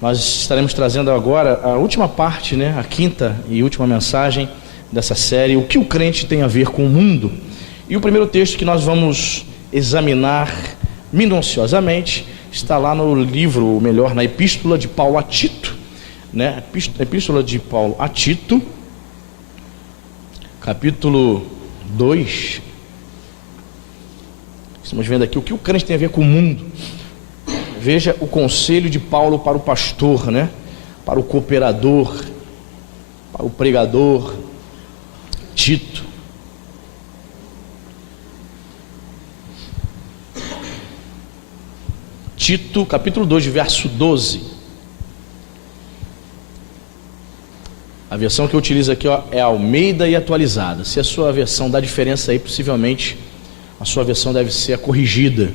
Nós estaremos trazendo agora a última parte, a quinta e última mensagem dessa série, o que o crente tem a ver com o mundo. E o primeiro texto que nós vamos examinar minuciosamente está lá no livro, ou melhor, na Epístola de Paulo a Tito, Epístola de Paulo a Tito, capítulo 2. Estamos vendo aqui o que o crente tem a ver com o mundo. Veja o conselho de Paulo para o pastor, para o cooperador, para o pregador, Tito. Tito, capítulo 2, verso 12. A versão que eu utilizo aqui é Almeida e atualizada. Se a sua versão dá diferença aí, possivelmente a sua versão deve ser a corrigida.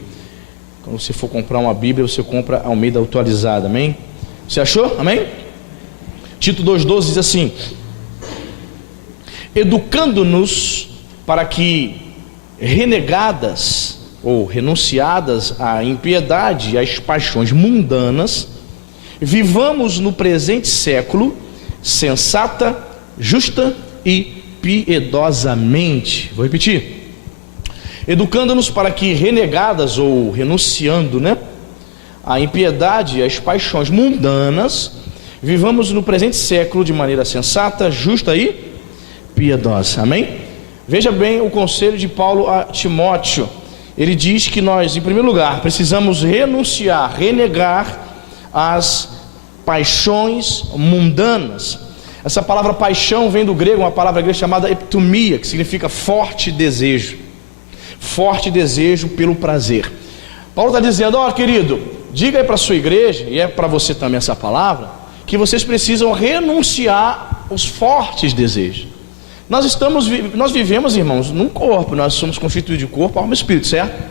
Quando você for comprar uma Bíblia, você compra a Almeida atualizada, amém? Você achou? Amém? Tito 2,12 diz assim: educando-nos para que, renegadas ou renunciadas à impiedade e às paixões mundanas, vivamos no presente século sensata, justa e piedosamente. Vou repetir: educando-nos para que, renegadas ou renunciando, à impiedade e às paixões mundanas, vivamos no presente século de maneira sensata, justa e piedosa. Amém? Veja bem o conselho de Paulo a Timóteo. Ele diz que nós, em primeiro lugar, precisamos renunciar, renegar as paixões mundanas. Essa palavra paixão vem do grego, uma palavra grega chamada epithumia, que significa forte desejo. Forte desejo pelo prazer. Paulo está dizendo: querido, diga aí para a sua igreja, e é para você também essa palavra, que vocês precisam renunciar os fortes desejos. Nós vivemos, irmãos, num corpo. Nós somos constituídos de corpo, alma e espírito, certo?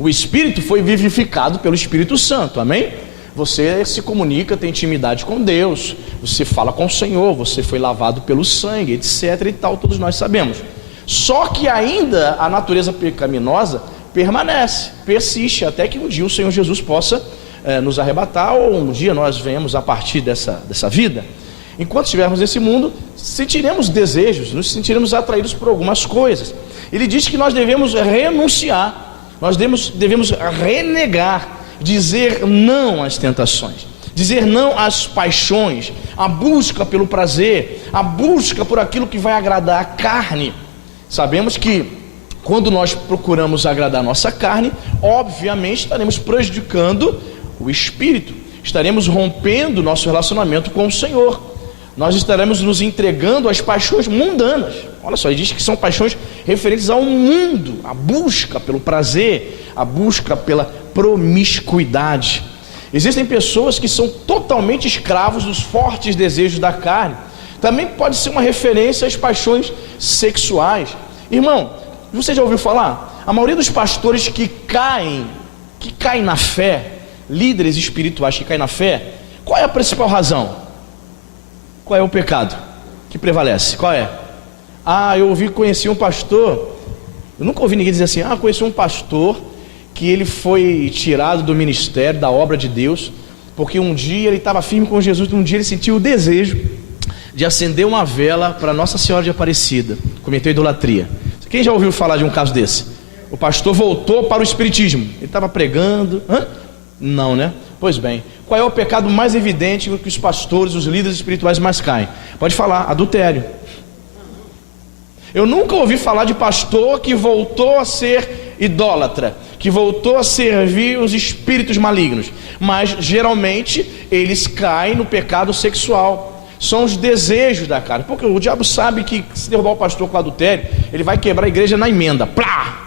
O espírito foi vivificado pelo Espírito Santo, amém? Você se comunica, tem intimidade com Deus, você fala com o Senhor, você foi lavado pelo sangue, etc e tal, todos nós sabemos. Só que ainda a natureza pecaminosa permanece, persiste, até que um dia o Senhor Jesus possa nos arrebatar, ou um dia nós venhamos a partir dessa vida. Enquanto estivermos nesse mundo, sentiremos desejos, nos sentiremos atraídos por algumas coisas. Ele diz que nós devemos renunciar, nós devemos renegar, dizer não às tentações, dizer não às paixões, a busca pelo prazer, a busca por aquilo que vai agradar a carne. Sabemos que quando nós procuramos agradar a nossa carne, obviamente estaremos prejudicando o espírito, estaremos rompendo nosso relacionamento com o Senhor, nós estaremos nos entregando às paixões mundanas. Olha só, ele diz que são paixões referentes ao mundo, a busca pelo prazer, a busca pela promiscuidade. Existem pessoas que são totalmente escravos dos fortes desejos da carne. Também pode ser uma referência às paixões sexuais. Irmão, você já ouviu falar? A maioria dos pastores que caem na fé, líderes espirituais que caem na fé, qual é a principal razão? Qual é o pecado que prevalece? Qual é? Conheci um pastor. Eu nunca ouvi ninguém dizer assim: conheci um pastor que ele foi tirado do ministério, da obra de Deus, porque um dia ele estava firme com Jesus, um dia ele sentiu o desejo de acender uma vela para Nossa Senhora de Aparecida, cometeu idolatria. Quem já ouviu falar de um caso desse? O pastor voltou para o espiritismo, ele estava pregando. Não, Pois bem, qual é o pecado mais evidente que os pastores, os líderes espirituais mais caem? Pode falar: adultério. Eu nunca ouvi falar de pastor que voltou a ser idólatra, que voltou a servir os espíritos malignos, mas geralmente eles caem no pecado sexual. São os desejos da carne, porque o diabo sabe que se derrubar o pastor com adultério, ele vai quebrar a igreja na emenda, plá!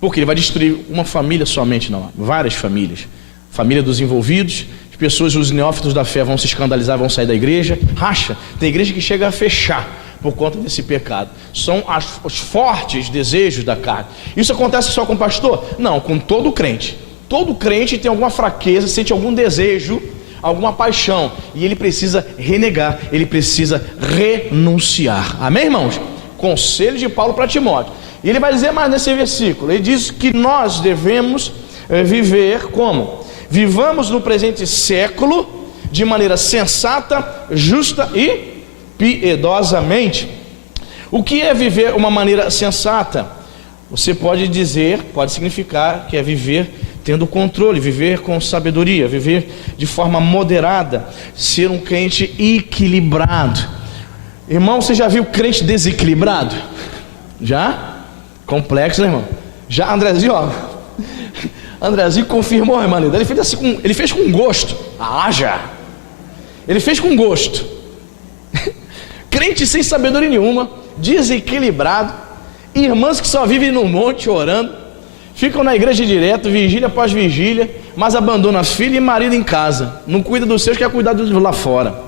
Porque ele vai destruir uma família somente, não, várias famílias. Família dos envolvidos, as pessoas, os neófitos da fé vão se escandalizar, vão sair da igreja, racha. Tem igreja que chega a fechar por conta desse pecado. São os fortes desejos da carne. Isso acontece só com o pastor? Não, com todo crente. Todo crente tem alguma fraqueza, sente algum desejo, alguma paixão, e ele precisa renegar, ele precisa renunciar. Amém, irmãos? Conselho de Paulo para Timóteo. E ele vai dizer mais nesse versículo, ele diz que nós devemos viver como? vivamos no presente século de maneira sensata, justa e piedosamente. O que é viver uma maneira sensata? Você pode dizer, pode significar que é viver tendo controle, viver com sabedoria, viver de forma moderada, ser um crente equilibrado. Irmão, você já viu crente desequilibrado? Já? Complexo, né, irmão? Já, Andrezinho, ó. Andrezinho confirmou, irmão. Ele fez assim, ele fez com gosto. Já. Ele fez com gosto. Crente sem sabedoria nenhuma, desequilibrado, irmãs que só vivem no monte orando, ficam na igreja direto, vigília após vigília, mas abandonam filho e marido em casa, não cuida dos seus, quer cuidar dos lá fora,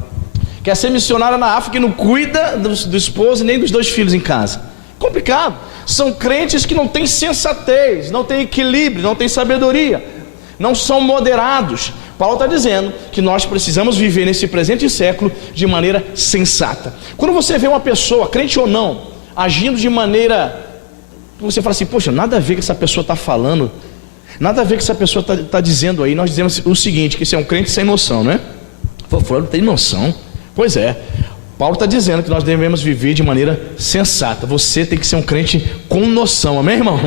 quer ser missionária na África e não cuida do esposo e nem dos 2 filhos em casa. Complicado. São crentes que não têm sensatez, não têm equilíbrio, não têm sabedoria, não são moderados. Paulo está dizendo que nós precisamos viver nesse presente século de maneira sensata. Quando você vê uma pessoa, crente ou não, agindo de maneira, você fala assim, poxa, nada a ver com essa pessoa está falando, nada a ver com essa pessoa está dizendo aí, nós dizemos o seguinte, que esse é um crente sem noção, né? Fulano tem noção. Pois é, Paulo está dizendo que nós devemos viver de maneira sensata. Você tem que ser um crente com noção, amém, irmão?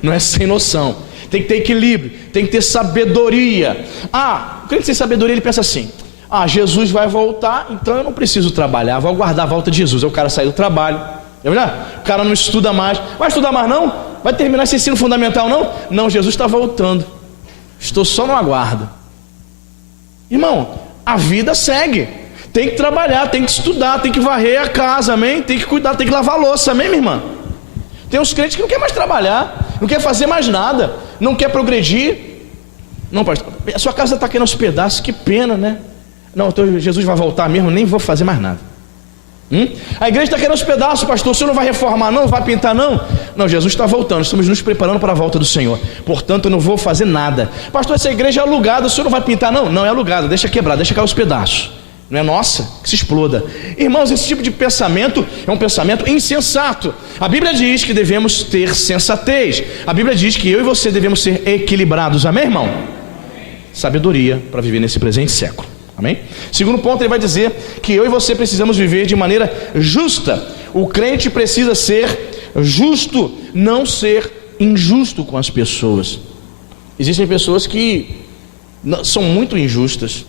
Não é sem noção. Tem que ter equilíbrio, tem que ter sabedoria. O crente sem sabedoria, ele pensa assim, Jesus vai voltar, então eu não preciso trabalhar, vou aguardar a volta de Jesus. Aí o cara sai do trabalho, é verdade? O cara não estuda mais. Vai estudar mais não? Vai terminar esse ensino fundamental não? Não, Jesus está voltando, estou só no aguardo. Irmão, a vida segue. Tem que trabalhar, tem que estudar, tem que varrer a casa, amém? Tem que cuidar, tem que lavar a louça, amém, minha irmã? Tem uns crentes que não quer mais trabalhar, não quer fazer mais nada, não quer progredir. Não, pastor, a sua casa está caindo aos pedaços, que pena, né? Não, então Jesus vai voltar mesmo, nem vou fazer mais nada. A igreja está caindo aos pedaços, pastor, o senhor não vai reformar não, vai pintar não? Não, Jesus está voltando, estamos nos preparando para a volta do Senhor, portanto eu não vou fazer nada. Pastor, essa igreja é alugada, o senhor não vai pintar não? Não, é alugada, deixa quebrar, deixa cair os pedaços. Não é nossa, que se exploda. Irmãos, esse tipo de pensamento é um pensamento insensato. A Bíblia diz que devemos ter sensatez. A Bíblia diz que eu e você devemos ser equilibrados, amém, irmão? Sabedoria para viver nesse presente século, amém? Segundo ponto, ele vai dizer que eu e você precisamos viver de maneira justa. O crente precisa ser justo, não ser injusto com as pessoas. Existem pessoas que são muito injustas.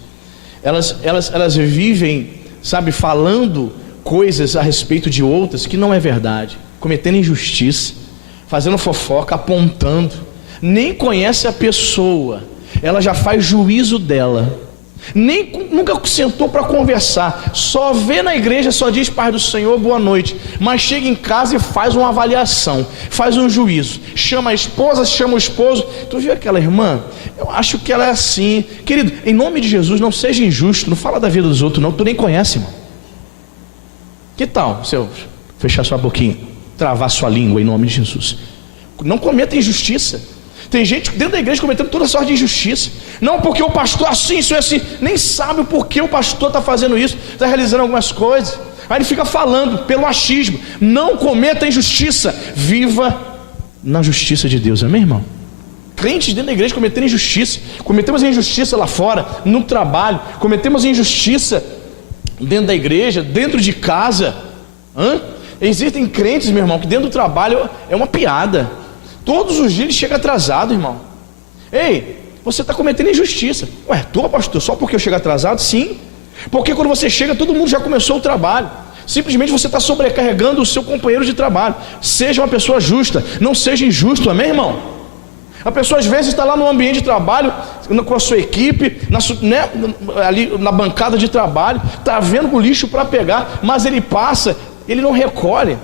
Elas vivem, sabe, falando coisas a respeito de outras que não é verdade, cometendo injustiça, fazendo fofoca, apontando, nem conhece a pessoa, ela já faz juízo dela, nunca sentou para conversar, só vê na igreja, só diz paz do Senhor, boa noite, mas chega em casa e faz uma avaliação, faz um juízo, chama a esposa, chama o esposo. Tu viu aquela irmã? Eu acho que ela é assim. Querido, em nome de Jesus, não seja injusto, não fala da vida dos outros não, tu nem conhece, irmão. Que tal se eu fechar sua boquinha, travar sua língua em nome de Jesus? Não cometa injustiça. Tem gente dentro da igreja cometendo toda sorte de injustiça. Não porque o pastor assim, isso é assim, nem sabe o porquê o pastor está fazendo isso, está realizando algumas coisas. Aí ele fica falando pelo achismo. Não cometa injustiça, viva na justiça de Deus, amém, irmão? Crentes dentro da igreja cometendo injustiça, cometemos injustiça lá fora, no trabalho, cometemos injustiça dentro da igreja, dentro de casa. Existem crentes, meu irmão, que dentro do trabalho é uma piada. Todos os dias ele chega atrasado, irmão. Ei, você está cometendo injustiça. Tô, pastor, só porque eu chego atrasado? Sim. Porque quando você chega, todo mundo já começou o trabalho. Simplesmente você está sobrecarregando o seu companheiro de trabalho. Seja uma pessoa justa, não seja injusto, amém, irmão? A pessoa às vezes está lá no ambiente de trabalho, com a sua equipe, ali na bancada de trabalho, está vendo o lixo para pegar, mas ele passa, ele não recolhe.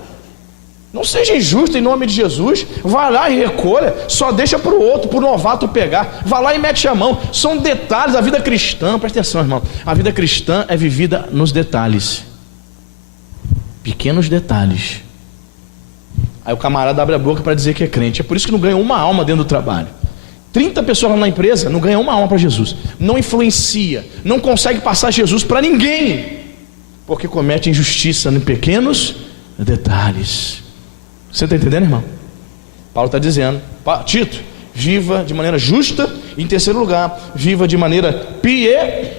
Não seja injusto em nome de Jesus. Vá lá e recolha. Só deixa para o outro, para o novato pegar. Vá lá e mete a mão. São detalhes da vida cristã. Presta atenção, irmão. A vida cristã é vivida nos detalhes. Pequenos detalhes. Aí o camarada abre a boca para dizer que é crente. É por isso que não ganha uma alma dentro do trabalho. 30 pessoas lá na empresa, não ganha uma alma para Jesus. Não influencia. Não consegue passar Jesus para ninguém. Porque comete injustiça em pequenos detalhes. Você está entendendo, irmão? Paulo está dizendo, Tito, viva de maneira justa Em terceiro lugar, viva de maneira piedosa,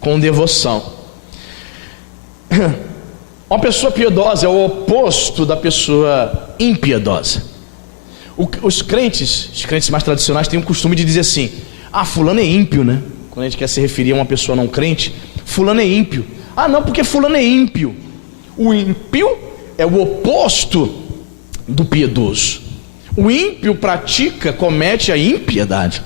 com devoção. Uma pessoa piedosa é o oposto da pessoa impiedosa. Os crentes mais tradicionais têm o costume de dizer assim: ah, fulano é ímpio, né? Quando a gente quer se referir a uma pessoa não crente, fulano é ímpio. Ah, não, porque fulano é ímpio. O ímpio é o oposto do piedoso. O ímpio comete a impiedade.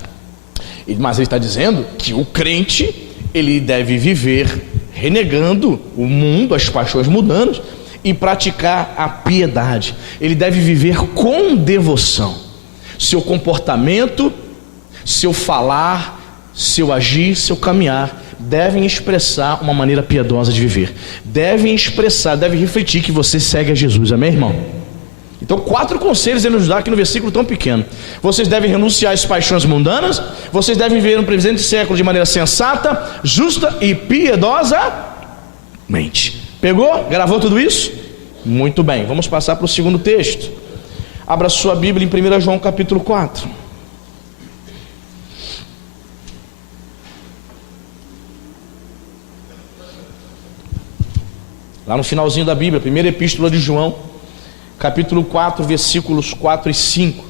Mas ele está dizendo que o crente, ele deve viver renegando o mundo, as paixões mundanas, e praticar a piedade. Ele deve viver com devoção. Seu comportamento, seu falar, seu agir, seu caminhar devem expressar uma maneira piedosa de viver. Devem refletir que você segue a Jesus. Amém, irmão? Então 4 conselhos ele nos dá aqui no versículo tão pequeno. Vocês devem renunciar às paixões mundanas. Vocês devem viver no presente século de maneira sensata, justa e piedosamente. Pegou? Gravou tudo isso? Muito bem, vamos passar para o segundo texto. Abra sua Bíblia em 1 João capítulo 4. Lá no finalzinho da Bíblia, primeira epístola de João, capítulo 4, versículos 4 e 5.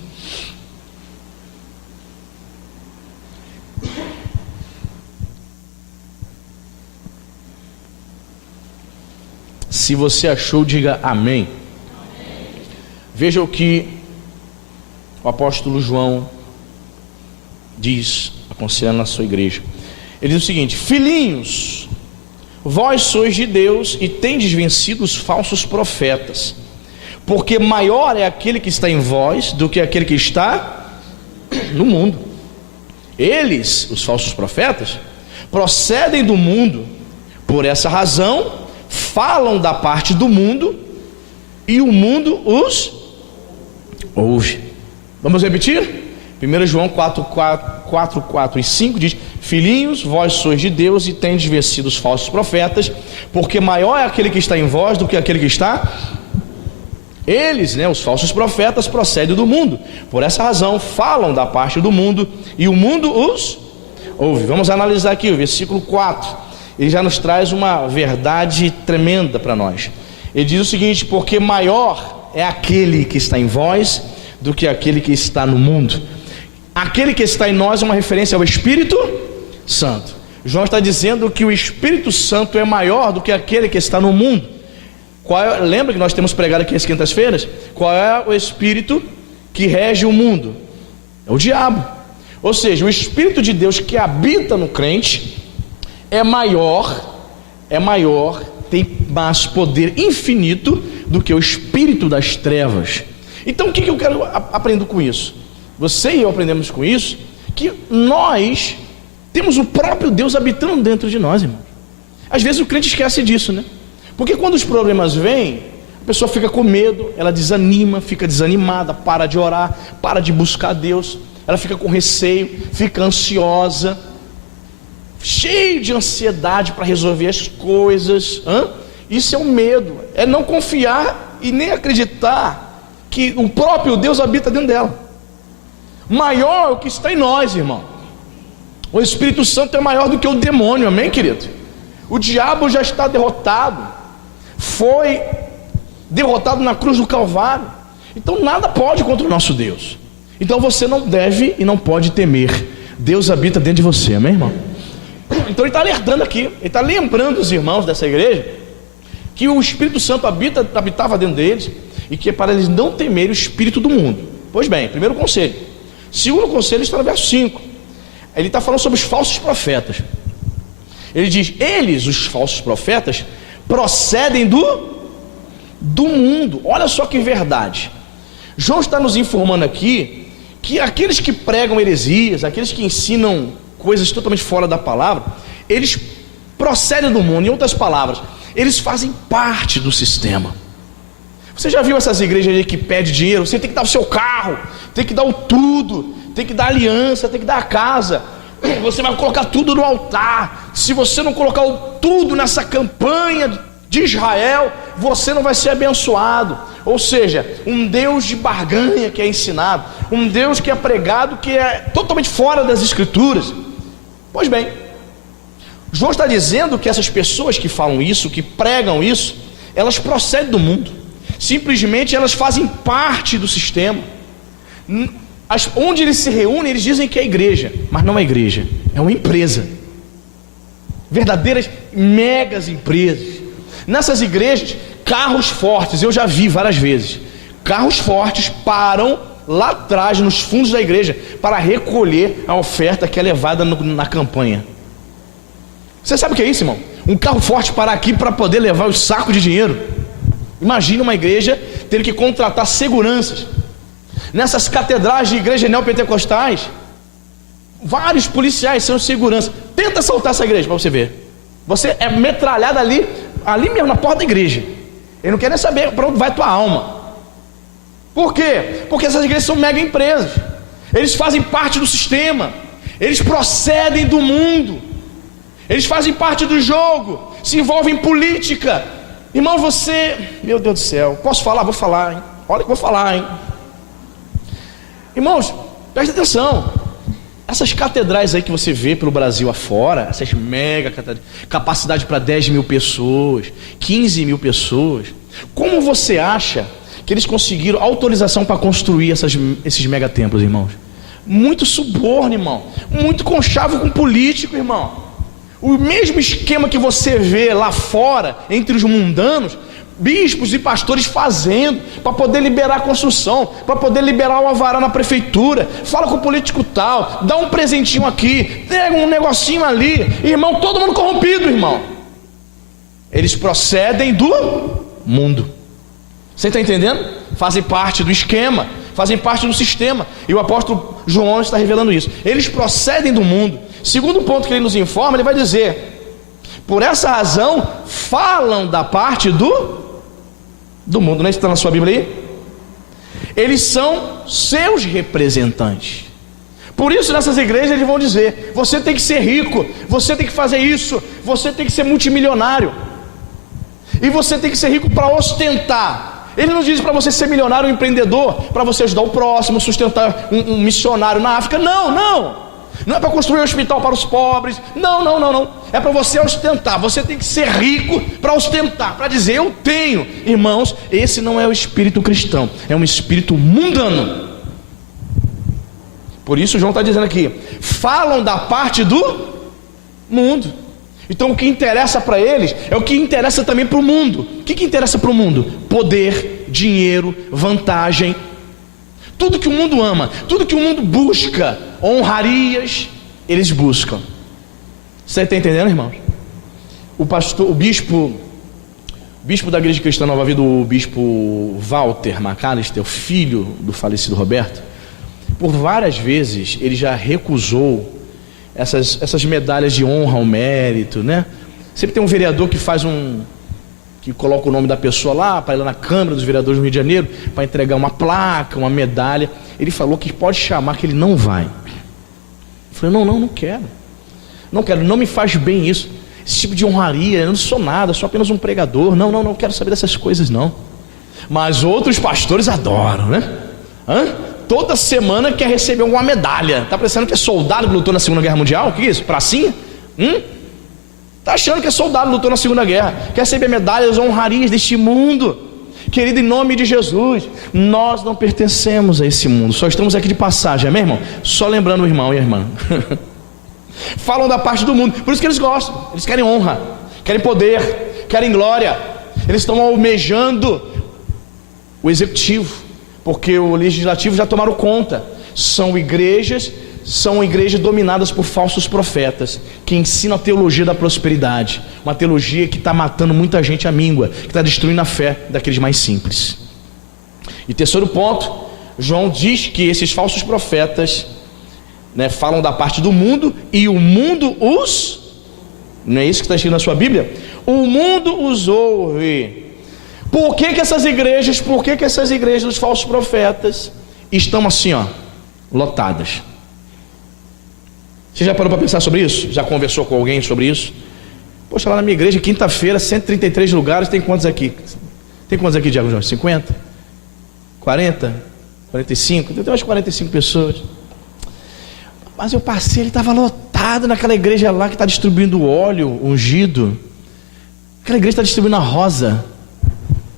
Se você achou, diga amém. Veja o que o apóstolo João diz, aconselhando a sua igreja. Ele diz o seguinte: filhinhos, vós sois de Deus e tendes vencido os falsos profetas, porque maior é aquele que está em vós do que aquele que está no mundo. Eles, os falsos profetas, procedem do mundo, por essa razão falam da parte do mundo, e o mundo os ouve. Vamos repetir? 1 João 4, 4 e 5 diz: filhinhos, vós sois de Deus e tendes vencido os falsos profetas, porque maior é aquele que está em vós do que aquele que está. Eles, os falsos profetas, procedem do mundo, por essa razão falam da parte do mundo, e o mundo os ouve. Vamos analisar aqui o versículo 4. Ele já nos traz uma verdade tremenda para nós. Ele diz o seguinte: porque maior é aquele que está em vós do que aquele que está no mundo. Aquele que está em nós é uma referência ao Espírito Santo. João está dizendo que o Espírito Santo é maior do que aquele que está no mundo. Lembra que nós temos pregado aqui às quintas-feiras? Qual é o espírito que rege o mundo? É o diabo. Ou seja, o Espírito de Deus que habita no crente é maior, tem mais poder infinito do que o espírito das trevas. Então o que eu quero aprender com isso? Você e eu aprendemos com isso que nós temos o próprio Deus habitando dentro de nós, irmãos. Às vezes o crente esquece disso, né? Porque quando os problemas vêm, a pessoa fica com medo, ela desanima, fica desanimada, para de orar, para de buscar Deus, ela fica com receio, fica ansiosa, cheio de ansiedade para resolver as coisas. Isso é um medo, é não confiar e nem acreditar que o próprio Deus habita dentro dela. Maior é o que está em nós, irmão. O Espírito Santo é maior do que o demônio, amém, querido? O diabo já está derrotado, foi derrotado na cruz do Calvário. Então nada pode contra o nosso Deus. Então você não deve e não pode temer. Deus habita dentro de você, amém, irmão? Então ele está alertando aqui, ele está lembrando os irmãos dessa igreja que o Espírito Santo habitava dentro deles, e que é para eles não temerem o espírito do mundo. Pois bem, primeiro conselho. Segundo conselho está no verso 5. Ele está falando sobre os falsos profetas. Ele diz: eles, os falsos profetas, procedem do mundo. Olha só que verdade. João está nos informando aqui que aqueles que pregam heresias, aqueles que ensinam coisas totalmente fora da palavra, eles procedem do mundo. Em outras palavras, eles fazem parte do sistema. Você já viu essas igrejas aí que pedem dinheiro? Você tem que dar o seu carro, tem que dar o tudo, tem que dar aliança, tem que dar a casa, você vai colocar tudo no altar. Se você não colocar o tudo nessa campanha de Israel, você não vai ser abençoado. Ou seja, um Deus de barganha que é ensinado, um Deus que é pregado, que é totalmente fora das Escrituras. Pois bem, João está dizendo que essas pessoas que falam isso, que pregam isso, elas procedem do mundo, simplesmente elas fazem parte do sistema. Onde eles se reúnem, eles dizem que é igreja, mas não é igreja, é uma empresa, verdadeiras megas empresas. Nessas igrejas, carros fortes, eu já vi várias vezes, carros fortes param lá atrás, nos fundos da igreja, para recolher a oferta que é levada na campanha. Você sabe o que é isso, irmão? Um carro forte parar aqui para poder levar os sacos de dinheiro. Imagina uma igreja ter que contratar seguranças. Nessas catedrais de igrejas neopentecostais, vários policiais são segurança. Tenta assaltar essa igreja para você ver. Você é metralhado ali mesmo na porta da igreja. Ele não quer nem saber para onde vai tua alma. Por quê? Porque essas igrejas são mega empresas. Eles fazem parte do sistema. Eles procedem do mundo. Eles fazem parte do jogo. Se envolvem em política. Irmão, você... Meu Deus do céu. Posso falar? Vou falar, hein? Olha que vou falar, hein? Irmãos, presta atenção. Essas catedrais aí que você vê pelo Brasil afora, essas mega catedrais, capacidade para 10 mil pessoas, 15 mil pessoas. Como você acha que eles conseguiram autorização para construir esses megatemplos, irmãos? Muito suborno, irmão. Muito conchavo com político, irmão. O mesmo esquema que você vê lá fora, entre os mundanos, bispos e pastores fazendo, para poder liberar a construção, para poder liberar o alvará na prefeitura. Fala com o político tal, dá um presentinho aqui, pega um negocinho ali. Irmão, todo mundo corrompido, irmão. Eles procedem do mundo. Você está entendendo? Fazem parte do esquema, fazem parte do sistema. E o apóstolo João está revelando isso. Eles procedem do mundo. Segundo ponto que ele nos informa, ele vai dizer: por essa razão falam da parte do mundo. Não está na sua Bíblia aí? Eles são seus representantes. Por isso nessas igrejas eles vão dizer: você tem que ser rico, você tem que fazer isso, você tem que ser multimilionário, e você tem que ser rico para ostentar. Ele não diz para você ser milionário, um empreendedor, para você ajudar o próximo, sustentar um missionário na África. Não é para construir um hospital para os pobres. Não. É para você ostentar. Você tem que ser rico para ostentar, para dizer eu tenho. Irmãos, esse não é o espírito cristão, é um espírito mundano. Por isso João está dizendo aqui: falam da parte do mundo. Então o que interessa para eles é o que interessa também para o mundo. O que interessa para o mundo? Poder, dinheiro, vantagem. Tudo que o mundo ama, tudo que o mundo busca, honrarias, eles buscam. Você está entendendo, irmãos? O bispo da Igreja Cristã Nova Vida, o bispo Walter McAllister, o filho do falecido Roberto, por várias vezes ele já recusou essas medalhas de honra ao mérito, né? Sempre tem um vereador que coloca o nome da pessoa lá, para ir lá na Câmara dos Vereadores do Rio de Janeiro, para entregar uma placa, uma medalha. Ele falou que pode chamar, que ele não vai. Eu falei: não quero. Não quero, não me faz bem isso. Esse tipo de honraria, eu não sou nada, sou apenas um pregador. Não quero saber dessas coisas, não. Mas outros pastores adoram, né? Toda semana quer receber alguma medalha. Tá parecendo que é soldado que lutou na Segunda Guerra Mundial? O que é isso? Pracinha? Tá achando que é soldado que lutou na Segunda Guerra? Quer receber medalhas, honrarias deste mundo? Querido, em nome de Jesus, nós não pertencemos a esse mundo. Só estamos aqui de passagem, amém, irmão? Só lembrando o irmão e a irmã. Falam da parte do mundo. Por isso que eles gostam. Eles querem honra, querem poder, querem glória. Eles estão almejando o executivo, porque o legislativo já tomaram conta. São igrejas dominadas por falsos profetas, que ensinam a teologia da prosperidade, uma teologia que está matando muita gente à míngua, que está destruindo a fé daqueles mais simples. E terceiro ponto, João diz que esses falsos profetas, né, falam da parte do mundo, e o mundo não é isso que está escrito na sua Bíblia? O mundo os ouve. Por que essas igrejas dos falsos profetas estão assim, lotadas? Você já parou para pensar sobre isso? Já conversou com alguém sobre isso? Poxa, lá na minha igreja, quinta-feira, 133 lugares, tem quantos aqui? Tem quantos aqui, Diago Jorge? 50? 40? 45? Tem umas 45 pessoas. Mas eu passei, ele estava lotado naquela igreja lá que está distribuindo óleo ungido. Aquela igreja está distribuindo a rosa,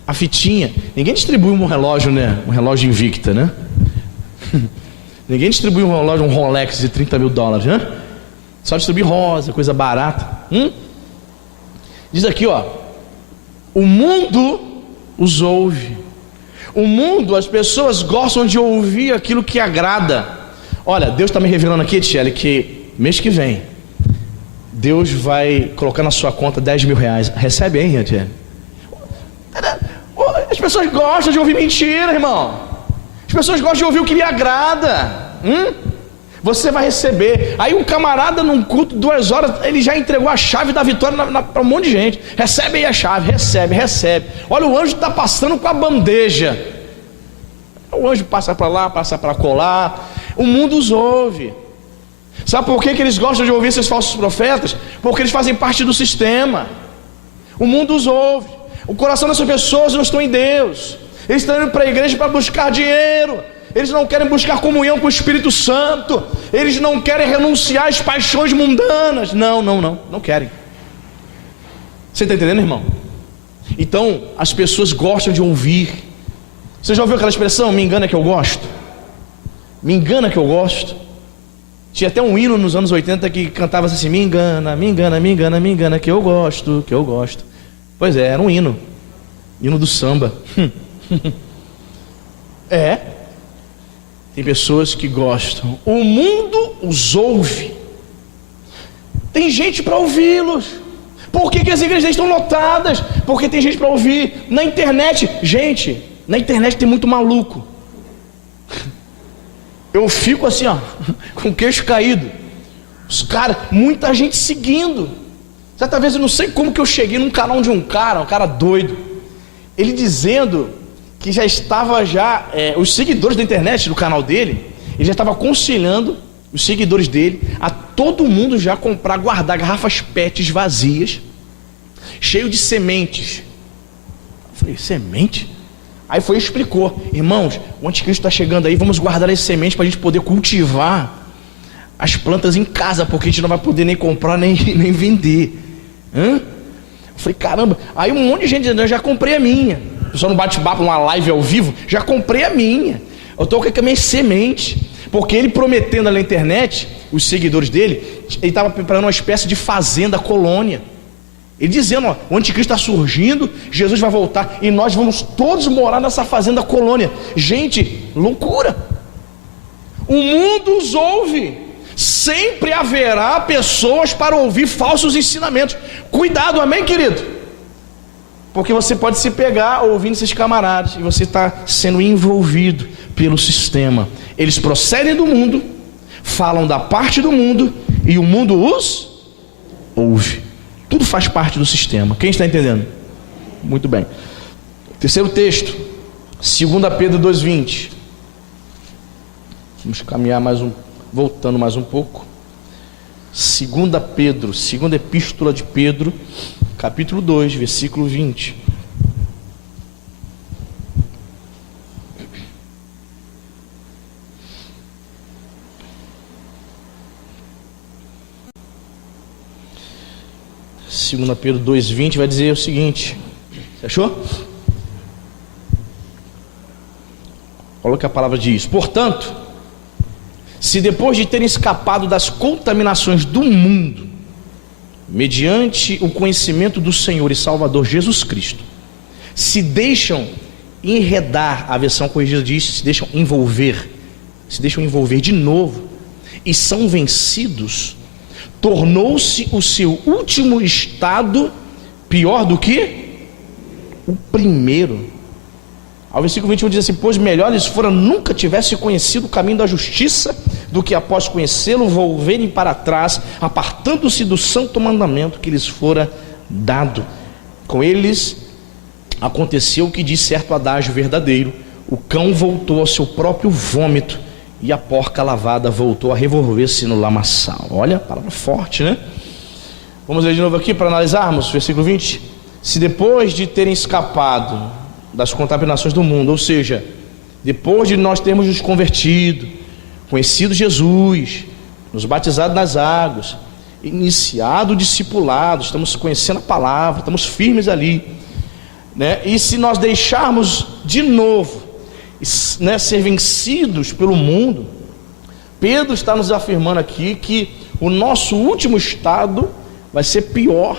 a fitinha. Ninguém distribui um relógio, né? Um relógio Invicta, né? Ninguém distribui um relógio, um Rolex de 30 mil dólares, né? Só distribui rosa, coisa barata. Diz aqui, ó: o mundo os ouve. O mundo, as pessoas gostam de ouvir aquilo que agrada. Olha, Deus está me revelando aqui, Tiele, que mês que vem Deus vai colocar na sua conta 10 mil reais. Recebe aí, Tiele? As pessoas gostam de ouvir mentira, irmão. As pessoas gostam de ouvir o que lhe agrada. Você vai receber. Aí um camarada num culto, 2 horas, ele já entregou a chave da vitória para um monte de gente. Recebe aí a chave, recebe. Olha, o anjo está passando com a bandeja. O anjo passa para lá, passa para colar. O mundo os ouve. Sabe por que eles gostam de ouvir esses falsos profetas? Porque eles fazem parte do sistema. O mundo os ouve. O coração dessas pessoas não estão em Deus. Eles estão indo para a igreja para buscar dinheiro. Eles não querem buscar comunhão com o Espírito Santo. Eles não querem renunciar às paixões mundanas. Não querem. Você está entendendo, irmão? Então, as pessoas gostam de ouvir. Você já ouviu aquela expressão, me engana que eu gosto? Me engana que eu gosto. Tinha até um hino nos anos 80 que cantava assim: me engana que eu gosto, que eu gosto. Pois é, era um hino do samba. Tem pessoas que gostam. O mundo os ouve. Tem gente para ouvi-los. Por que as igrejas estão lotadas? Porque tem gente para ouvir. Na internet, gente, na internet tem muito maluco. Eu fico assim, ó, com o queixo caído. Os caras, muita gente seguindo. Certa vez eu não sei como que eu cheguei num canal de um cara doido. Ele dizendo que já estava os seguidores da internet do canal dele, ele já estava aconselhando os seguidores dele a todo mundo já comprar, guardar garrafas PETs vazias, cheio de sementes. Eu falei, semente? Aí foi e explicou: irmãos, o anticristo está chegando aí, vamos guardar as sementes para a gente poder cultivar as plantas em casa, porque a gente não vai poder nem comprar nem vender. Eu falei, caramba. Aí um monte de gente dizendo, eu já comprei a minha. Só no bate-papo, uma live ao vivo, já comprei a minha. Eu estou com a minha semente. Porque ele prometendo na internet, os seguidores dele, ele estava preparando uma espécie de fazenda colônia. Ele dizendo, ó, o anticristo está surgindo, Jesus vai voltar e nós vamos todos morar nessa fazenda colônia. Gente, loucura. O mundo os ouve. Sempre haverá pessoas para ouvir falsos ensinamentos. Cuidado, amém, querido? Porque você pode se pegar ouvindo esses camaradas e você está sendo envolvido pelo sistema. Eles procedem do mundo, falam da parte do mundo e o mundo os ouve. Tudo faz parte do sistema. Quem está entendendo? Muito bem. Terceiro texto, 2 Pedro 2,20. Vamos caminhar voltando mais um pouco. 2 Pedro, segunda epístola de Pedro, capítulo 2, versículo 20. Segunda Pedro 2,20 vai dizer o seguinte. Você achou? Olha o que a palavra diz. Portanto, se depois de terem escapado das contaminações do mundo, mediante o conhecimento do Senhor e Salvador Jesus Cristo, se deixam enredar, a versão corrigida diz, se deixam envolver de novo, e são vencidos, tornou-se o seu último estado pior do que o primeiro. Ao versículo 21 diz assim: pois melhor lhes fora nunca tivesse conhecido o caminho da justiça, do que após conhecê-lo volverem para trás, apartando-se do santo mandamento que lhes fora dado. Com eles aconteceu o que diz certo adágio verdadeiro: o cão voltou ao seu próprio vômito, e a porca lavada voltou a revolver-se no lamaçal. Olha, palavra forte, né? Vamos ler de novo aqui para analisarmos, versículo 20. Se depois de terem escapado das contaminações do mundo, ou seja, depois de nós termos nos convertido, conhecido Jesus, nos batizado nas águas, iniciado o discipulado, estamos conhecendo a palavra, estamos firmes ali, né? E se nós deixarmos de novo, né, ser vencidos pelo mundo, Pedro está nos afirmando aqui que o nosso último estado vai ser pior.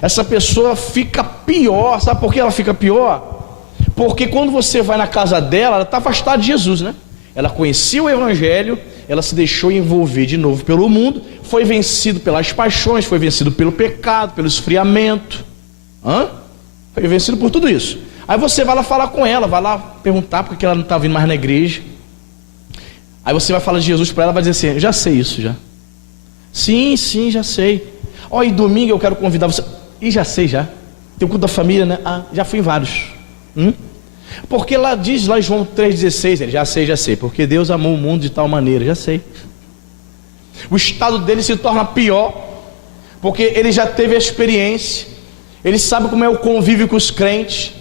Essa pessoa fica pior. Sabe por que ela fica pior? Porque quando você vai na casa dela, ela está afastada de Jesus, né? Ela conhecia o Evangelho, ela se deixou envolver de novo pelo mundo, foi vencido pelas paixões, foi vencido pelo pecado, pelo esfriamento, foi vencido por tudo isso. Aí você vai lá falar com ela, vai lá perguntar por que ela não está vindo mais na igreja. Aí você vai falar de Jesus para ela, vai dizer assim: já sei isso já. Sim, já sei. E domingo eu quero convidar você. E já sei já. Tem o culto da família, né? Já fui em vários. Porque lá diz, lá em João 3,16, ele já sei. Porque Deus amou o mundo de tal maneira, já sei. O estado dele se torna pior, porque ele já teve a experiência, ele sabe como é o convívio com os crentes,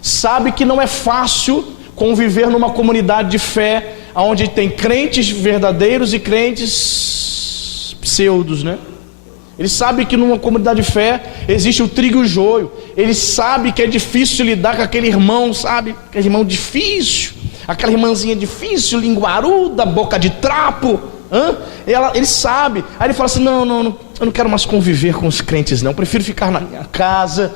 sabe que não é fácil conviver numa comunidade de fé, onde tem crentes verdadeiros e crentes pseudos, né? Ele sabe que numa comunidade de fé existe o trigo e o joio. Ele sabe que é difícil lidar com aquele irmão, sabe? Aquele irmão difícil, aquela irmãzinha difícil, linguaruda, boca de trapo. Ele sabe. Aí ele fala assim: não, eu não quero mais conviver com os crentes não, eu prefiro ficar na minha casa.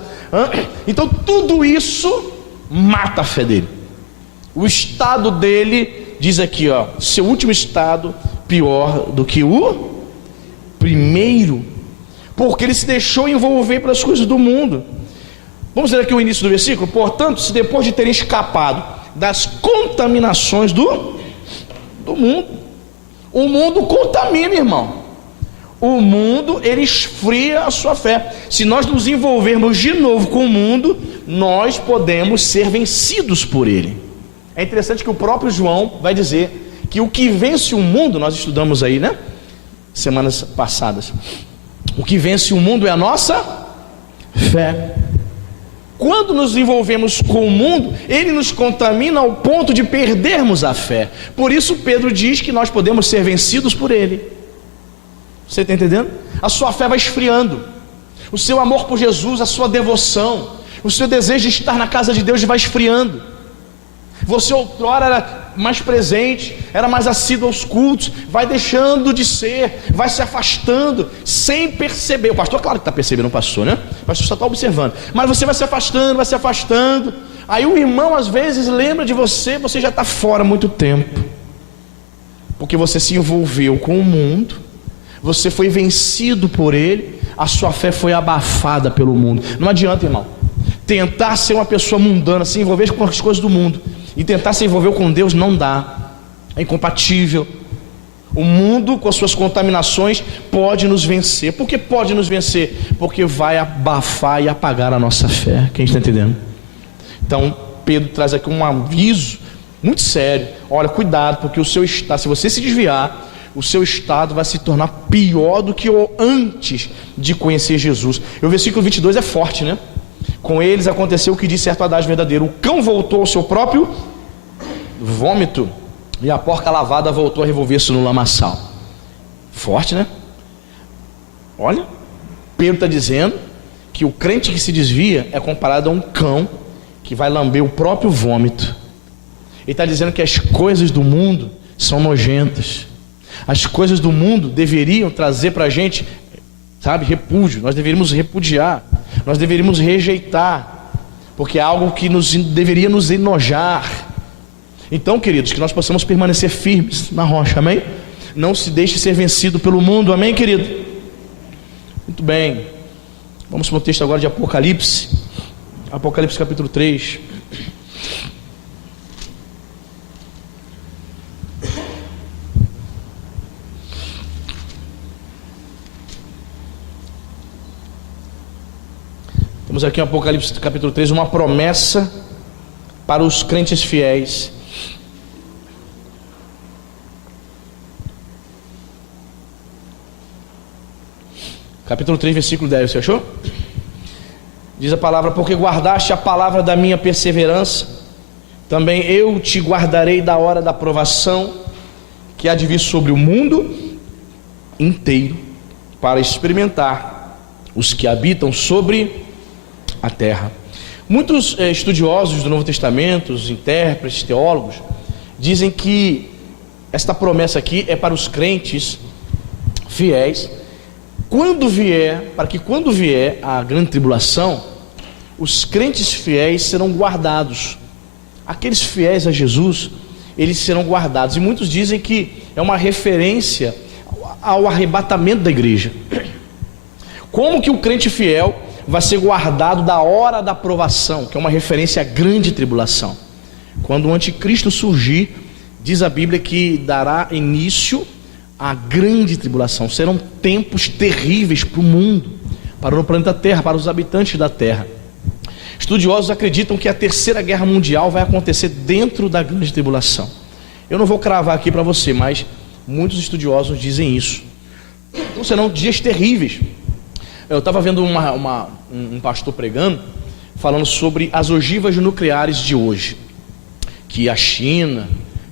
Então tudo isso mata a fé dele. O estado dele, diz aqui, seu último estado pior do que o primeiro, porque ele se deixou envolver pelas coisas do mundo. Vamos ler aqui o início do versículo. Portanto, se depois de terem escapado das contaminações do mundo, o mundo contamina, irmão. O mundo, ele esfria a sua fé. Se nós nos envolvermos de novo com o mundo, nós podemos ser vencidos por ele. É interessante que o próprio João vai dizer que o que vence o mundo, nós estudamos aí, né? Semanas passadas. O que vence o mundo é a nossa fé. Quando nos envolvemos com o mundo, ele nos contamina ao ponto de perdermos a fé. Por isso Pedro diz que nós podemos ser vencidos por ele. Você está entendendo? A sua fé vai esfriando, o seu amor por Jesus, a sua devoção, o seu desejo de estar na casa de Deus vai esfriando. Você outrora era mais presente, era mais assíduo aos cultos, vai deixando de ser, vai se afastando, sem perceber. O pastor, claro que está percebendo, não passou, né? O pastor só está observando. Mas você vai se afastando. Aí o irmão às vezes lembra de você, você já está fora há muito tempo, porque você se envolveu com o mundo, você foi vencido por ele, a sua fé foi abafada pelo mundo. Não adianta, irmão, tentar ser uma pessoa mundana, se envolver com as coisas do mundo, e tentar se envolver com Deus não dá, é incompatível. O mundo com as suas contaminações pode nos vencer. Por que pode nos vencer? Porque vai abafar e apagar a nossa fé. Quem está entendendo? Então Pedro traz aqui um aviso muito sério: olha, cuidado, porque o seu estado, se você se desviar, o seu estado vai se tornar pior do que o antes de conhecer Jesus. E o versículo 22 é forte, né? Com eles aconteceu o que diz certo adágio verdadeiro: o cão voltou ao seu próprio vômito, e a porca lavada voltou a revolver-se no lamaçal. Forte, né? Olha, Pedro está dizendo que o crente que se desvia é comparado a um cão que vai lamber o próprio vômito. Ele está dizendo que as coisas do mundo são nojentas. As coisas do mundo deveriam trazer para a gente, sabe, repúdio. Nós deveríamos repudiar, nós deveríamos rejeitar, porque é algo que deveria nos enojar. Então, queridos, que nós possamos permanecer firmes na rocha, amém? Não se deixe ser vencido pelo mundo, amém, querido? Muito bem, vamos para o texto agora de Apocalipse. Apocalipse capítulo 3. Temos aqui em Apocalipse capítulo 3 uma promessa para os crentes fiéis. Capítulo 3, versículo 10, você achou? Diz a palavra: porque guardaste a palavra da minha perseverança, também eu te guardarei da hora da provação, que há de vir sobre o mundo inteiro, para experimentar os que habitam sobre a terra. Muitos estudiosos do Novo Testamento, os intérpretes, teólogos, dizem que esta promessa aqui é para os crentes fiéis, para que quando vier a grande tribulação, os crentes fiéis serão guardados. Aqueles fiéis a Jesus, eles serão guardados. E muitos dizem que é uma referência ao arrebatamento da igreja. Como que o crente fiel vai ser guardado da hora da provação, que é uma referência à grande tribulação? Quando o anticristo surgir, diz a Bíblia que dará início à grande tribulação. Serão tempos terríveis para o mundo, para o planeta Terra, para os habitantes da Terra. Estudiosos acreditam que a terceira guerra mundial vai acontecer dentro da grande tribulação. Eu não vou cravar aqui para você, mas muitos estudiosos dizem isso. Então serão dias terríveis. Eu estava vendo um pastor pregando, falando sobre as ogivas nucleares de hoje, que a China,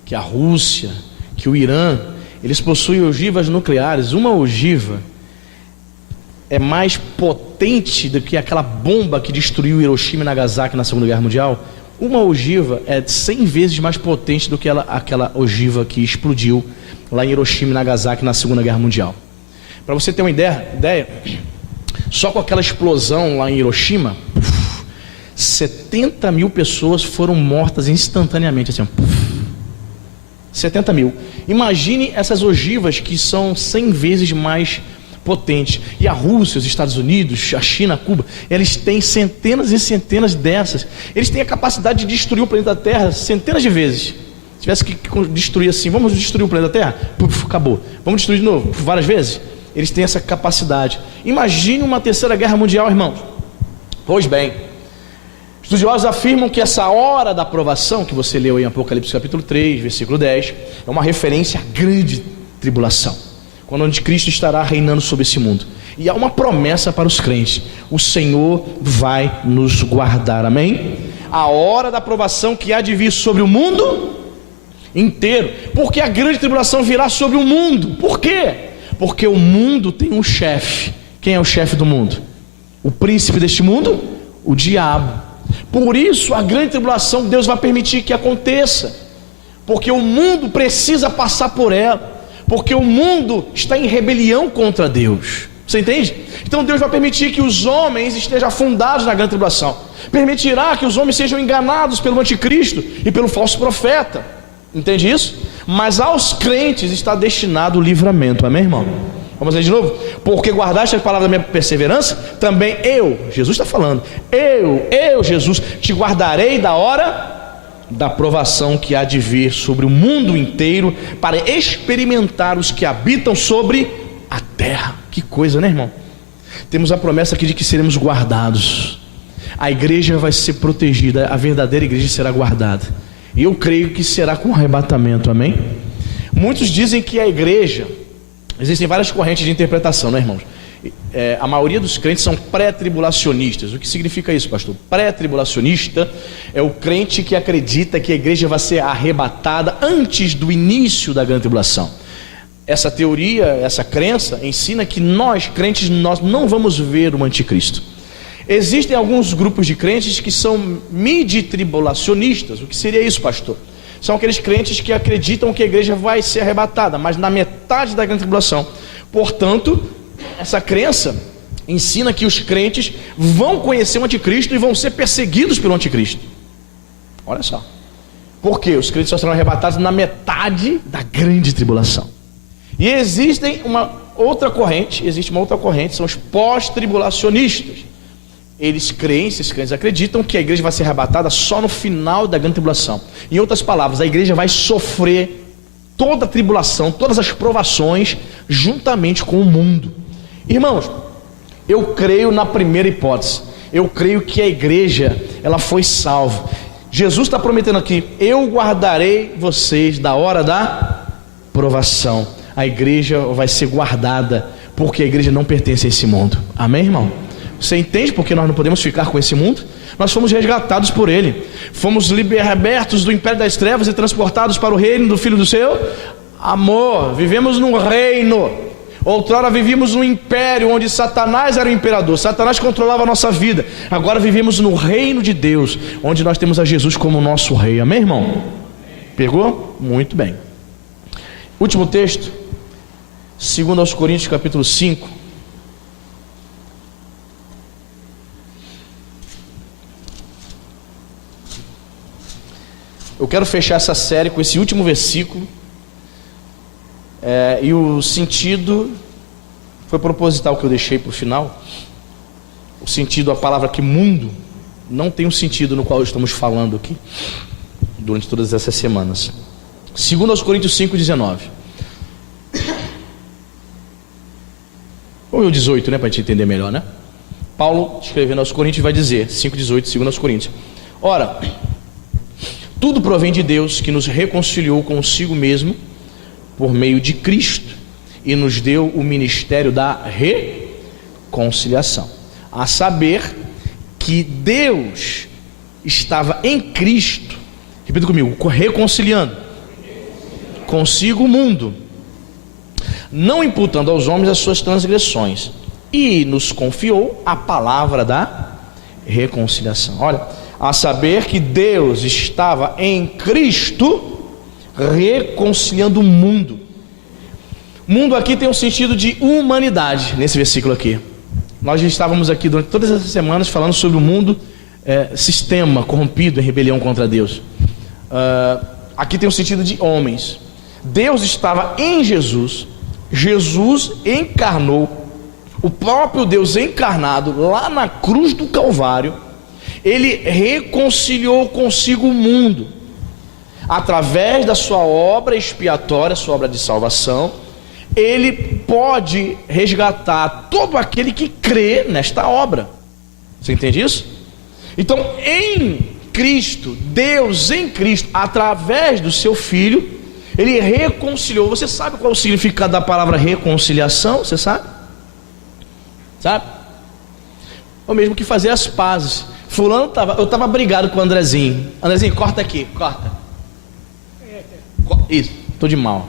que a Rússia, que o Irã, eles possuem ogivas nucleares. Uma ogiva é mais potente do que aquela bomba que destruiu Hiroshima e Nagasaki na Segunda Guerra Mundial. Uma ogiva é 100 vezes mais potente do que aquela ogiva que explodiu lá em Hiroshima e Nagasaki na Segunda Guerra Mundial. Para você ter uma ideia, só com aquela explosão lá em Hiroshima, 70 mil pessoas foram mortas instantaneamente, assim, 70 mil. Imagine essas ogivas que são 100 vezes mais potentes. E a Rússia, os Estados Unidos, a China, a Cuba, eles têm centenas e centenas dessas. Eles têm a capacidade de destruir o planeta Terra centenas de vezes. Se tivesse que destruir assim, vamos destruir o planeta Terra? Acabou. Vamos destruir de novo, várias vezes? Eles têm essa capacidade. Imagine uma terceira guerra mundial, irmãos. Pois bem, estudiosos afirmam que essa hora da provação, que você leu em Apocalipse capítulo 3, versículo 10, é uma referência à grande tribulação, quando o anticristo estará reinando sobre esse mundo. E há uma promessa para os crentes: o Senhor vai nos guardar, amém? A hora da provação que há de vir sobre o mundo inteiro. Porque a grande tribulação virá sobre o mundo. Por quê? Porque o mundo tem um chefe. Quem é o chefe do mundo? O príncipe deste mundo? O diabo. Por isso a grande tribulação Deus vai permitir que aconteça, porque o mundo precisa passar por ela, porque o mundo está em rebelião contra Deus. Você entende? Então Deus vai permitir que os homens estejam afundados na grande tribulação, permitirá que os homens sejam enganados pelo anticristo e pelo falso profeta. Entende isso? Mas aos crentes está destinado o livramento, amém, irmão? Vamos ler de novo? Porque guardaste a palavra da minha perseverança, também eu, Jesus está falando, eu, Jesus, te guardarei da hora da provação que há de vir sobre o mundo inteiro, para experimentar os que habitam sobre a terra. Que coisa, né, irmão? Temos a promessa aqui de que seremos guardados. A igreja vai ser protegida, a verdadeira igreja será guardada. E eu creio que será com arrebatamento, amém? Muitos dizem que a igreja, existem várias correntes de interpretação, né, irmãos? A maioria dos crentes são pré-tribulacionistas. O que significa isso, pastor? Pré-tribulacionista é o crente que acredita que a igreja vai ser arrebatada antes do início da grande tribulação. Essa teoria, essa crença ensina que nós, crentes, nós não vamos ver o anticristo. Existem alguns grupos de crentes que são midi-tribulacionistas. O que seria isso, pastor? São aqueles crentes que acreditam que a igreja vai ser arrebatada, mas na metade da grande tribulação. Portanto, essa crença ensina que os crentes vão conhecer o anticristo e vão ser perseguidos pelo anticristo. Olha só. Por quê? Os crentes só serão arrebatados na metade da grande tribulação. E existe uma outra corrente, são os pós-tribulacionistas. Esses crentes acreditam que a igreja vai ser arrebatada só no final da grande tribulação. Em outras palavras, a igreja vai sofrer toda a tribulação, todas as provações, juntamente com o mundo. Irmãos, eu creio na primeira hipótese. Eu creio que a igreja, ela foi salva. Jesus está prometendo aqui: eu guardarei vocês da hora da provação. A igreja vai ser guardada, Porque a igreja não pertence a esse mundo. Amém, irmão? Você entende por que nós não podemos ficar com esse mundo? Nós fomos resgatados por Ele. Fomos libertos do império das trevas e transportados para o reino do Filho do seu amor. Vivemos num reino. Outrora vivíamos num império onde Satanás era o imperador. Satanás controlava a nossa vida. Agora vivemos no reino de Deus, onde nós temos a Jesus como nosso rei. Amém, irmão? Pegou? Muito bem. Último texto, 2 Coríntios capítulo 5. Eu quero fechar essa série com esse último versículo. E o sentido foi proposital que eu deixei para o final. O sentido, a palavra que mundo, não tem um sentido no qual estamos falando aqui durante todas essas semanas. 2 Coríntios 5,19. Ou o 18, né, para a gente entender melhor, né? Paulo, escrevendo aos Coríntios, vai dizer, 5,18, 2 Coríntios: ora, tudo provém de Deus, que nos reconciliou consigo mesmo por meio de Cristo e nos deu o ministério da reconciliação. A saber que Deus estava em Cristo, repita comigo, reconciliando consigo o mundo, não imputando aos homens as suas transgressões, e nos confiou a palavra da reconciliação. Olha, a saber que Deus estava em Cristo reconciliando o mundo. Mundo aqui tem um sentido de humanidade, nesse versículo aqui. Nós já estávamos aqui durante todas essas semanas falando sobre o mundo, sistema corrompido em rebelião contra Deus. Aqui tem um sentido de homens. Deus estava em Jesus, Jesus encarnou, o próprio Deus encarnado lá na cruz do Calvário. Ele reconciliou consigo o mundo através da sua obra expiatória, sua obra de salvação. Ele pode resgatar todo aquele que crê nesta obra. Você entende isso? Então, em Cristo, Deus em Cristo, através do seu Filho, Ele reconciliou. Você sabe qual é o significado da palavra reconciliação? Você sabe? Sabe? Ou mesmo que fazer as pazes. Eu estava brigado com o Andrezinho. Andrezinho, corta aqui, corta. Isso, estou de mal.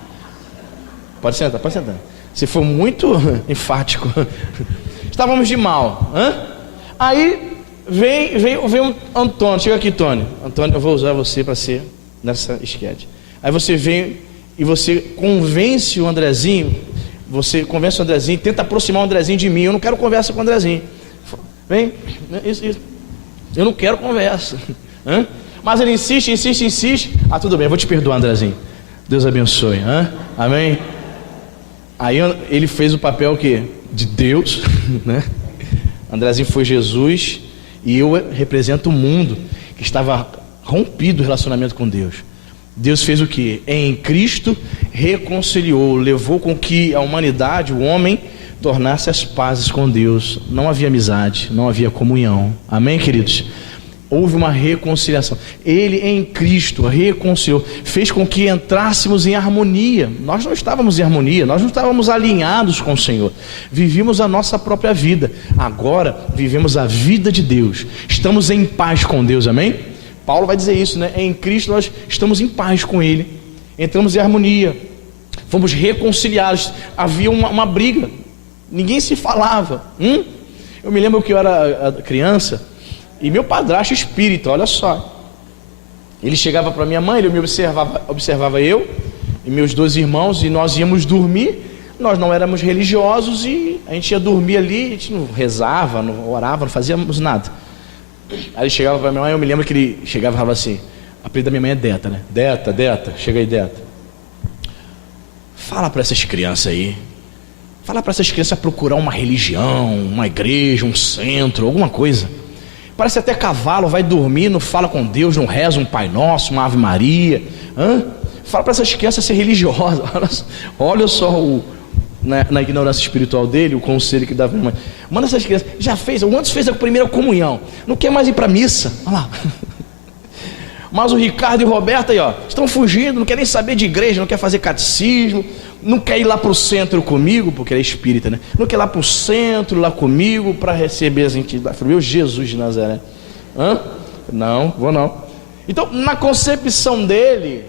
Pode sentar, pode sentar. Você foi muito enfático. Estávamos de mal. Aí vem o Antônio. Chega aqui, Tony. Antônio, eu vou usar você para ser nessa esquete. Aí você vem e você convence o Andrezinho. Você convence o Andrezinho, tenta aproximar o Andrezinho de mim. Eu não quero conversa com o Andrezinho. Vem, isso. Eu não quero conversa. Mas ele insiste. Tudo bem, eu vou te perdoar, Andrezinho. Deus abençoe. Amém. Aí ele fez o papel o quê? De Deus, né? Andrezinho foi Jesus e eu represento o mundo que estava rompido o relacionamento com Deus. Deus fez o quê? Em Cristo reconciliou, levou com que a humanidade, o homem, tornasse as pazes com Deus. Não havia amizade, não havia comunhão. Amém, queridos? Houve uma reconciliação. Ele em Cristo reconciliou, fez com que entrássemos em harmonia. Nós não estávamos em harmonia, nós não estávamos alinhados com o Senhor. Vivíamos a nossa própria vida. Agora vivemos a vida de Deus. Estamos em paz com Deus, amém? Paulo vai dizer isso, né? Em Cristo nós estamos em paz com Ele. Entramos em harmonia. Fomos reconciliados. Havia uma briga. Ninguém se falava. Eu me lembro que eu era criança e meu padrasto espírita, olha só, ele chegava para minha mãe, ele me observava eu e meus dois irmãos, e nós íamos dormir. Nós não éramos religiosos e a gente ia dormir ali, a gente não rezava, não orava, não fazíamos nada. Aí ele chegava para minha mãe, eu me lembro que ele chegava e falava assim, a apelido da minha mãe é Deta, né? Deta, chega aí, Deta. Fala para essas crianças aí, fala para essas crianças procurar uma religião, uma igreja, um centro, alguma coisa. Parece até cavalo, vai dormir, não fala com Deus, não reza um Pai Nosso, uma Ave Maria. Fala para essas crianças ser religiosas. Olha só na ignorância espiritual dele, o conselho que dava para minha mãe. Manda essas crianças, antes fez a primeira comunhão, não quer mais ir para a missa. Olha lá. Mas o Ricardo e o Roberto aí, ó, estão fugindo, não quer nem saber de igreja, não quer fazer catecismo, não quer ir lá para o centro comigo, porque ele é espírita, né? Não quer ir lá para o centro, lá comigo, para receber as entidades. Meu Jesus de Nazaré. Não, vou não. Então, na concepção dele,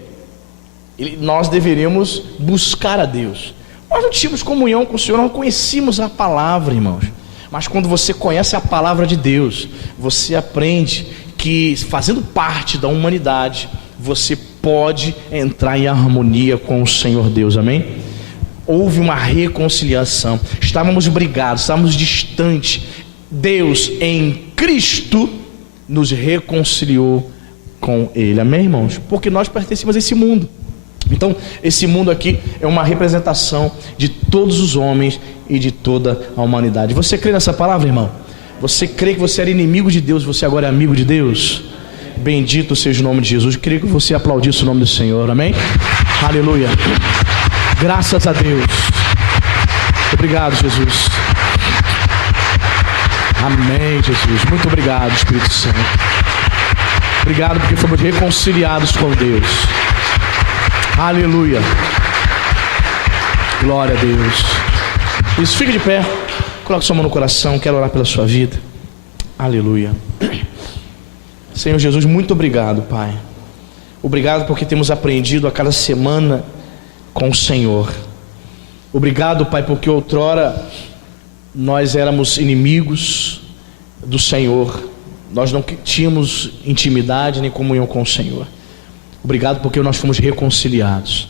nós deveríamos buscar a Deus. Nós não tínhamos comunhão com o Senhor, não conhecíamos a palavra, irmãos. Mas quando você conhece a palavra de Deus, você aprende que, fazendo parte da humanidade, você pode entrar em harmonia com o Senhor Deus, amém? Houve uma reconciliação, estávamos brigados, estávamos distantes. Deus em Cristo nos reconciliou com Ele, amém, irmãos? Porque nós pertencemos a esse mundo. Então, esse mundo aqui é uma representação de todos os homens e de toda a humanidade. Você crê nessa palavra, irmão? Você crê que você era inimigo de Deus, você agora é amigo de Deus? Bendito seja o nome de Jesus. Eu queria que você aplaudisse o nome do Senhor, amém? Aleluia. Graças a Deus. Obrigado, Jesus. Amém, Jesus. Muito obrigado, Espírito Santo. Obrigado porque fomos reconciliados com Deus. Aleluia. Glória a Deus. Isso, fique de pé. Coloque sua mão no coração. Quero orar pela sua vida. Aleluia. Senhor Jesus, muito obrigado, Pai. Obrigado porque temos aprendido a cada semana com o Senhor. Obrigado, Pai, porque outrora nós éramos inimigos do Senhor. Nós não tínhamos intimidade nem comunhão com o Senhor. Obrigado porque nós fomos reconciliados.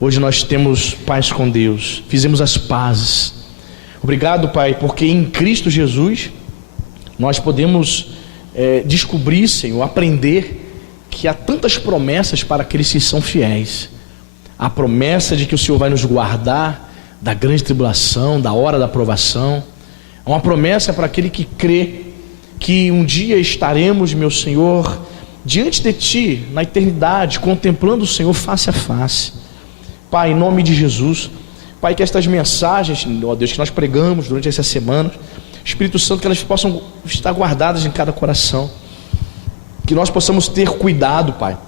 Hoje nós temos paz com Deus. Fizemos as pazes. Obrigado, Pai, porque em Cristo Jesus nós podemos descobrir, Senhor, aprender que há tantas promessas para aqueles que são fiéis. A promessa de que o Senhor vai nos guardar da grande tribulação, da hora da provação. É uma promessa para aquele que crê que um dia estaremos, meu Senhor, diante de Ti, na eternidade, contemplando o Senhor face a face. Pai, em nome de Jesus, Pai, que estas mensagens, ó Deus, que nós pregamos durante essa semana, Espírito Santo, que elas possam estar guardadas em cada coração, que nós possamos ter cuidado, Pai,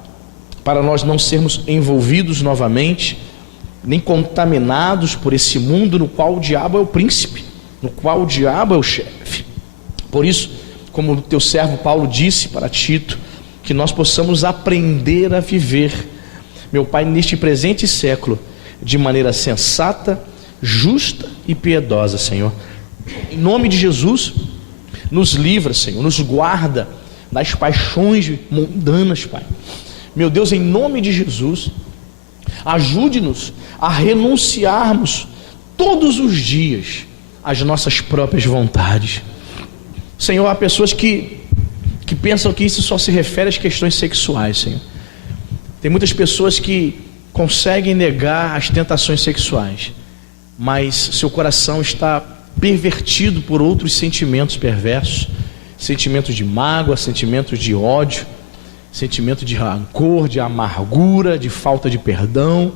para nós não sermos envolvidos novamente, nem contaminados por esse mundo no qual o diabo é o príncipe, no qual o diabo é o chefe. Por isso, como o teu servo Paulo disse para Tito, que nós possamos aprender a viver, meu Pai, neste presente século, de maneira sensata, justa e piedosa, Senhor. Em nome de Jesus, nos livra, Senhor, nos guarda das paixões mundanas, Pai. Meu Deus, em nome de Jesus, ajude-nos a renunciarmos todos os dias às nossas próprias vontades. Senhor, há pessoas que pensam que isso só se refere às questões sexuais, Senhor. Tem muitas pessoas que conseguem negar as tentações sexuais, mas seu coração está pervertido por outros sentimentos perversos, sentimentos de mágoa, sentimentos de ódio, sentimento de rancor, de amargura, de falta de perdão,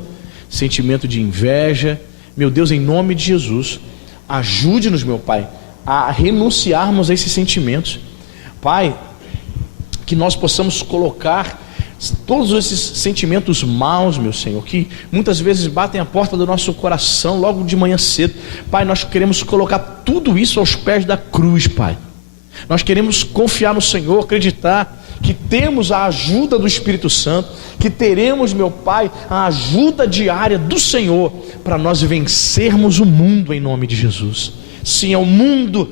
sentimento de inveja. Meu Deus, em nome de Jesus, ajude-nos, meu Pai, a renunciarmos a esses sentimentos. Pai, que nós possamos colocar todos esses sentimentos maus, meu Senhor, que muitas vezes batem a porta do nosso coração logo de manhã cedo. Pai, nós queremos colocar tudo isso aos pés da cruz, Pai. Nós queremos confiar no Senhor, acreditar que temos a ajuda do Espírito Santo, que teremos, meu Pai, a ajuda diária do Senhor para nós vencermos o mundo em nome de Jesus. Sim, o mundo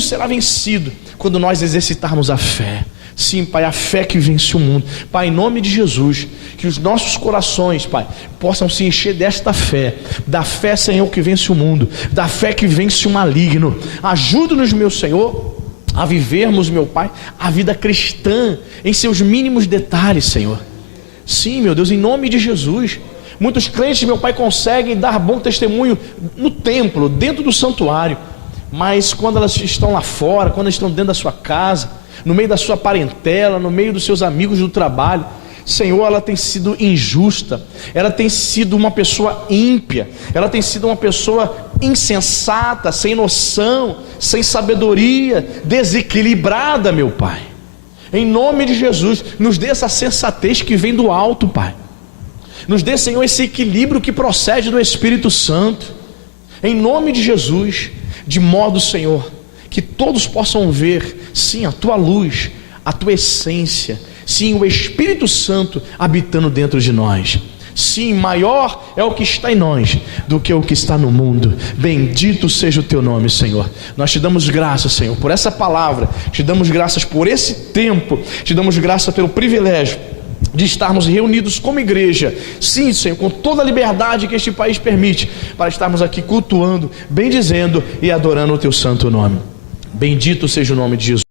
será vencido quando nós exercitarmos a fé. Sim, Pai, a fé que vence o mundo. Pai, em nome de Jesus, que os nossos corações, Pai, possam se encher desta fé, da fé, Senhor, que vence o mundo, da fé que vence o maligno. Ajuda-nos, meu Senhor, a vivermos, meu Pai, a vida cristã em seus mínimos detalhes, Senhor. Sim, meu Deus, em nome de Jesus. Muitos crentes, meu Pai, conseguem dar bom testemunho no templo, dentro do santuário, mas quando elas estão lá fora, quando elas estão dentro da sua casa, no meio da sua parentela, no meio dos seus amigos do trabalho, Senhor, ela tem sido injusta, ela tem sido uma pessoa ímpia, ela tem sido uma pessoa insensata, sem noção, sem sabedoria, desequilibrada, meu Pai. Em nome de Jesus, nos dê essa sensatez que vem do alto, Pai. Nos dê, Senhor, esse equilíbrio que procede do Espírito Santo, em nome de Jesus, de modo, Senhor, que todos possam ver, sim, a Tua luz, a Tua essência, sim, o Espírito Santo habitando dentro de nós. Sim, maior é o que está em nós do que o que está no mundo. Bendito seja o Teu nome, Senhor. Nós Te damos graças, Senhor, por essa palavra, Te damos graças por esse tempo, Te damos graças pelo privilégio de estarmos reunidos como igreja, sim, Senhor, com toda a liberdade que este país permite, para estarmos aqui cultuando, bendizendo e adorando o Teu santo nome. Bendito seja o nome de Jesus.